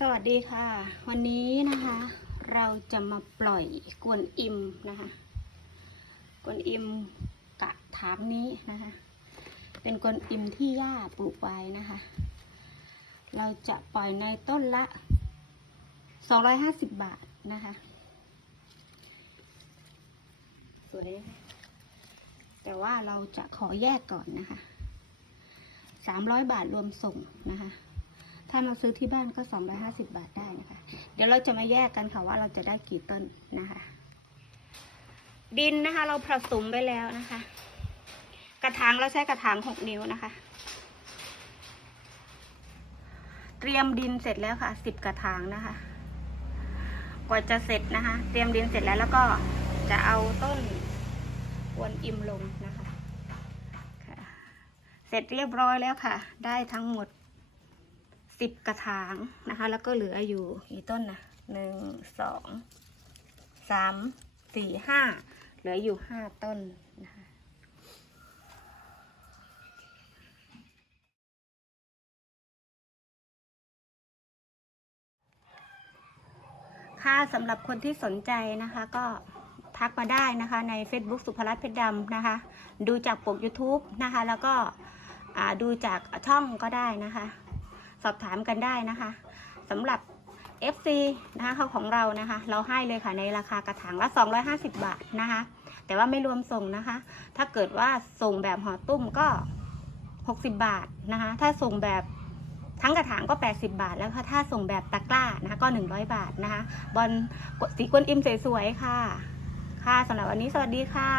สวัสดีค่ะ วันนี้นะคะ เราจะมาปล่อยกวนอิมนะคะ กวนอิมกะถามนี้นะคะ เป็นกวนอิมที่ย่าปลูกไว้นะคะ เราจะปล่อยในต้นละ 250 บาทนะคะ สวยแต่ว่าเราจะขอแยกก่อนนะคะ 300 บาทรวมส่งนะคะ ถ้ามาซื้อที่บ้านก็ 250 บาทได้นะคะ เดี๋ยวเราจะมาแยกกันค่ะว่าเราจะได้กี่ต้นนะคะ ดินนะคะ เราผสมไปแล้วนะคะ กระถางเราใช้กระถาง 6 นิ้วนะคะ เตรียมดินเสร็จแล้วค่ะ 10 กระถางนะคะ กว่าจะเสร็จนะคะ เตรียมดินเสร็จแล้วแล้วก็จะเอาต้นกวนอิมลงนะคะ เสร็จเรียบร้อยแล้วค่ะ ได้ทั้งหมด สิบกระถางนะคะ แล้วก็เหลืออยู่กี่ต้นนะหนึ่งสองสามสี่ห้าเหลืออยู่ห้าต้นนะคะค่ะสำหรับคนที่สนใจนะคะก็ทักมาได้นะคะใน Facebook สุภรัตน์เพชรดำนะคะ ดูจากปก YouTube นะคะ แล้วก็ดูจากช่องก็ได้นะคะ สอบถามกันได้นะคะสำหรับ FC นะคะของเรานะคะ เราให้เลยค่ะในราคากระถางละ 250 บาทนะคะ แต่ว่าไม่รวมส่งนะคะ ถ้าเกิดว่าส่งแบบห่อตุ้มก็ 60 บาทนะคะ ถ้าส่งแบบทั้งกระถางก็ 80 บาท แล้วถ้าส่งแบบตะกร้านะคะก็ 100 บาทนะคะ บอลสีกวนอิมสวยๆค่ะ ค่ะสำหรับวันนี้สวัสดีค่ะ